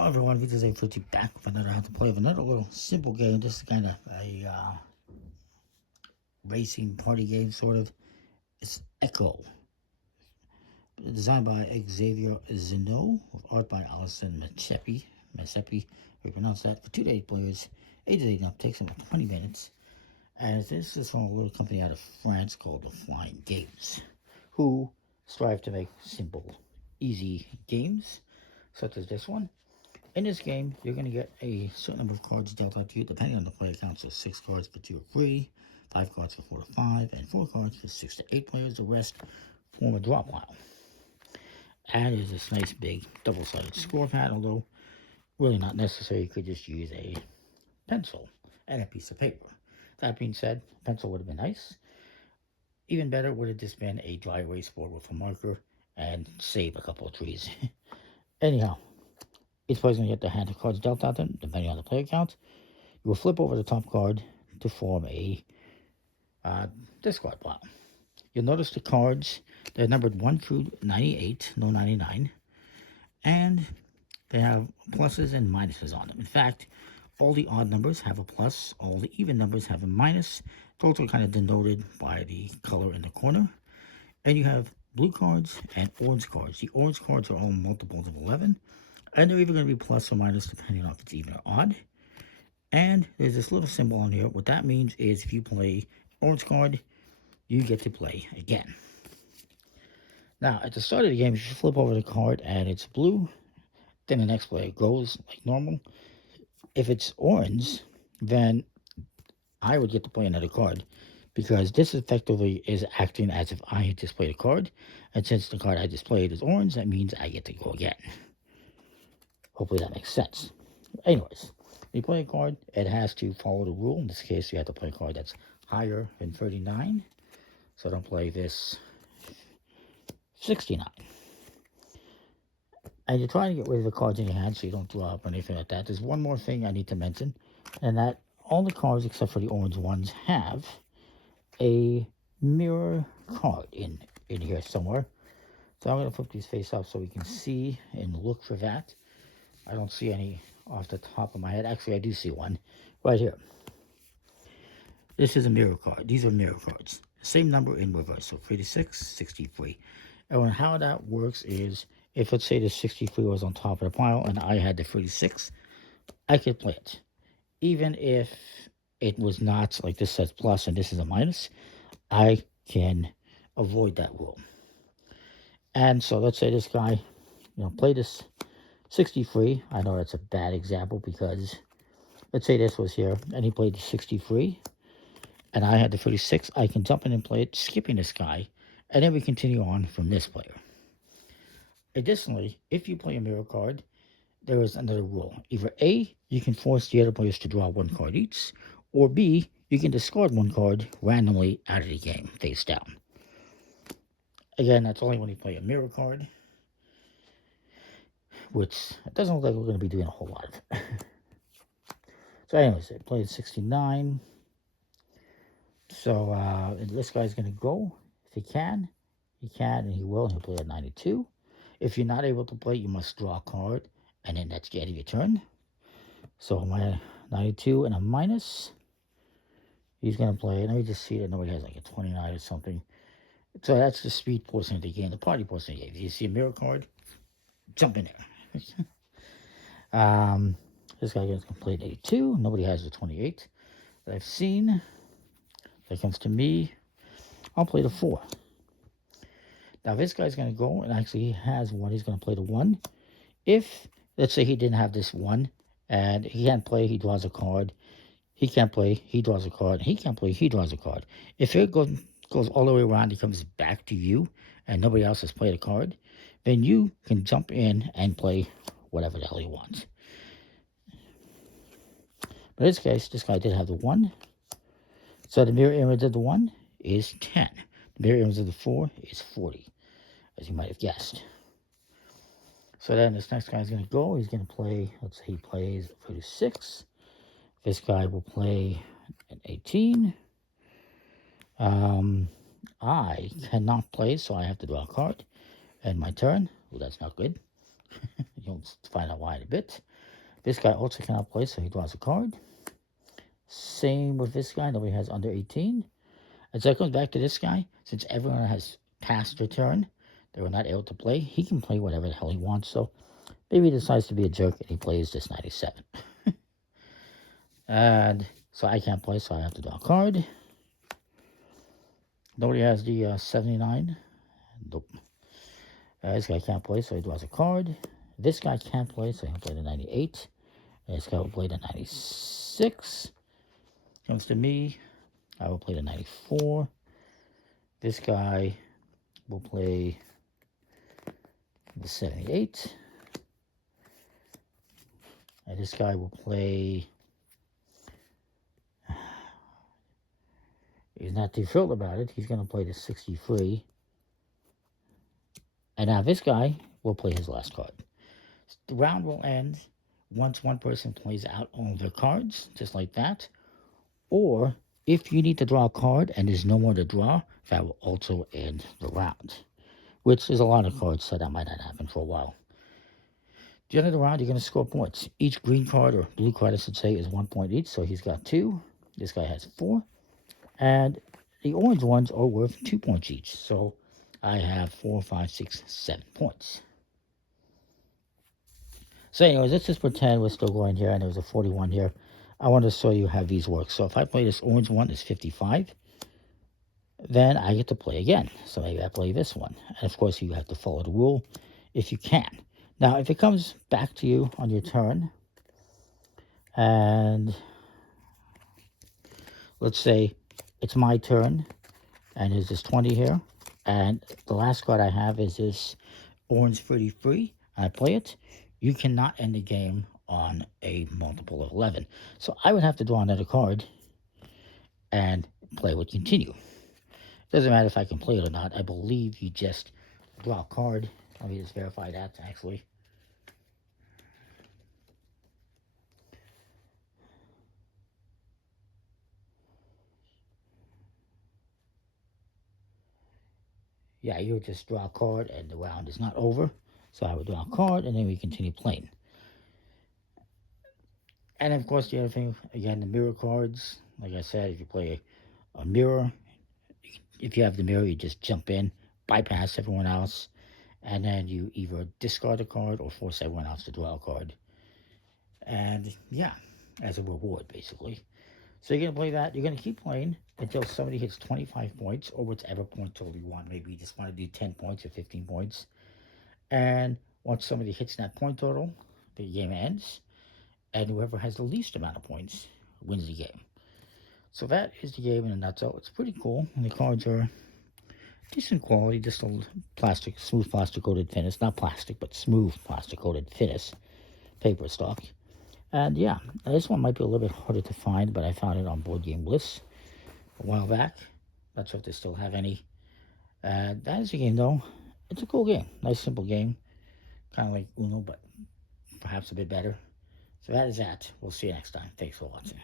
Hello everyone, this is A50 back with another How to Play of another little simple game. This is kind of a racing party game, sort of. It's EKKO, designed by Xavier Zeno, with art by Alison Masepi, we pronounce that, for 2 to 8 players, 8 to 8 and up, takes about 20 minutes. And this is from a little company out of France called The Flying Games, who strive to make simple, easy games, such as this one. In this game, you're going to get a certain number of cards dealt out to you, depending on the player count. So 6 cards for 2 or 3, 5 cards for 4 to 5, and 4 cards for 6 to 8 players. The rest form a draw pile. And there's this nice big double-sided score pad, although really not necessary. You could just use a pencil and a piece of paper. That being said, a pencil would have been nice. Even better would have just been a dry erase board with a marker and save a couple of trees. Anyhow. Each player's going to get the hand of cards dealt out them, depending on the player count. You will flip over the top card to form a discard pile. You'll notice the cards, they're numbered 1 through 98, no 99. And they have pluses and minuses on them. In fact, all the odd numbers have a plus, all the even numbers have a minus. Those are kind of denoted by the color in the corner. And you have blue cards and orange cards. The orange cards are all multiples of 11. And they're either going to be plus or minus depending on if it's even or odd. And there's this little symbol on here. What that means is if you play orange card, you get to play again. Now, at the start of the game, you should flip over the card and it's blue. Then the next player goes like normal. If it's orange, then I would get to play another card, because this effectively is acting as if I had just played a card. And since the card I just played is orange, that means I get to go again. Hopefully that makes sense. Anyways, when you play a card, it has to follow the rule. In this case, you have to play a card that's higher than 39. So don't play this 69. And you're trying to get rid of the cards in your hand so you don't draw up or anything like that. There's one more thing I need to mention, and that all the cards except for the orange ones have a mirror card in here somewhere. So I'm going to flip these face up so we can see and look for that. I don't see any off the top of my head. Actually, I do see one right here. This is a mirror card. These are mirror cards. Same number in reverse. So 36, 63. And how that works is, if let's say the 63 was on top of the pile and I had the 36, I could play it. Even if it was not, like this says plus and this is a minus, I can avoid that rule. And so let's say this guy, play this 63. I know that's a bad example because let's say this was here and he played the 63 and I had the 36. I can jump in and play it, skipping this guy, and then we continue on from this player. Additionally, if you play a mirror card, there is another rule. Either A, you can force the other players to draw 1 card each, or B, you can discard 1 card randomly out of the game, face down. Again, that's only when you play a mirror card, which it doesn't look like we're going to be doing a whole lot of. So anyways, I played 69. So this guy's going to go. If he can, and he will, and he'll play at 92. If you're not able to play, you must draw a card, and then that's the end of your turn. So my 92 and a minus. He's going to play, let me just see that nobody has like a 29 or something. So that's the speed portion of the game, the party portion of the game. If you see a mirror card, jump in there. This guy gets complete 82. Nobody has the 28 that I've seen. If it comes to me, I'll play the 4. Now this guy's going to go, and actually he has 1. He's going to play the 1. If, let's say he didn't have this 1, and he can't play, he draws a card. He can't play, he draws a card. He can't play, he draws a card. If it goes all the way around, it comes back to you, and nobody else has played a card, then you can jump in and play whatever the hell you want. But in this case, this guy did have the 1. So the mirror image of the 1 is 10. The mirror image of the 4 is 40, as you might have guessed. So then this next guy's going to go. He's going to play, let's say he plays 36. This guy will play an 18. I cannot play, so I have to draw a card. And my turn. Well, that's not good. You'll find out why in a bit. This guy also cannot play, so he draws a card. Same with this guy. Nobody has under 18. And so it comes back to this guy. Since everyone has passed their turn, they were not able to play. He can play whatever the hell he wants. So maybe he decides to be a jerk and he plays this 97. And so I can't play, so I have to draw a card. Nobody has the 79. Nope. This guy can't play, so he draws a card. This guy can't play, so he'll play the 98. This guy will play the 96. Comes to me. I will play the 94. This guy will play the 78. And this guy will play... He's not too thrilled about it. He's going to play the 63. And now this guy will play his last card. The round will end once one person plays out all of their cards, just like that. Or if you need to draw a card and there's no more to draw, that will also end the round. Which is a lot of cards, so that might not happen for a while. At the end of the round, you're going to score points. Each green card, or blue card I should say, is 1 point each. So he's got 2. This guy has 4. And the orange ones are worth 2 points each. So I have 4, 5, 6, 7 points. So anyways, let's just pretend we're still going here, and there's a 41 here. I want to show you how these work. So if I play this orange one, it's 55. Then I get to play again. So maybe I play this one. And of course, you have to follow the rule if you can. Now, if it comes back to you on your turn, and let's say it's my turn, and there's this 20 here, and the last card I have is this orange 33, and I play it, you cannot end the game on a multiple of 11. So I would have to draw another card, and play would continue. Doesn't matter if I can play it or not. I believe you just draw a card. Let me just verify that, actually. Yeah, you would just draw a card and the round is not over. So I would draw a card and then we continue playing. And of course, the other thing, again, the mirror cards. Like I said, if you play a mirror, if you have the mirror, you just jump in, bypass everyone else, and then you either discard a card or force everyone else to draw a card. And yeah, as a reward, basically. So you're going to play that. You're going to keep playing until somebody hits 25 points or whatever point total you want. Maybe you just want to do 10 points or 15 points. And once somebody hits that point total, the game ends. And whoever has the least amount of points wins the game. So that is the game in a nutshell. It's pretty cool. And the cards are decent quality. Just a plastic, smooth plastic coated finish. Not plastic, but smooth plastic coated finish. Paper stock. And yeah, this one might be a little bit harder to find, but I found it on Board Game Bliss a while back. Not sure if they still have any. That is the game, though. It's a cool game. Nice, simple game. Kind of like Uno, but perhaps a bit better. So that is that. We'll see you next time. Thanks for watching.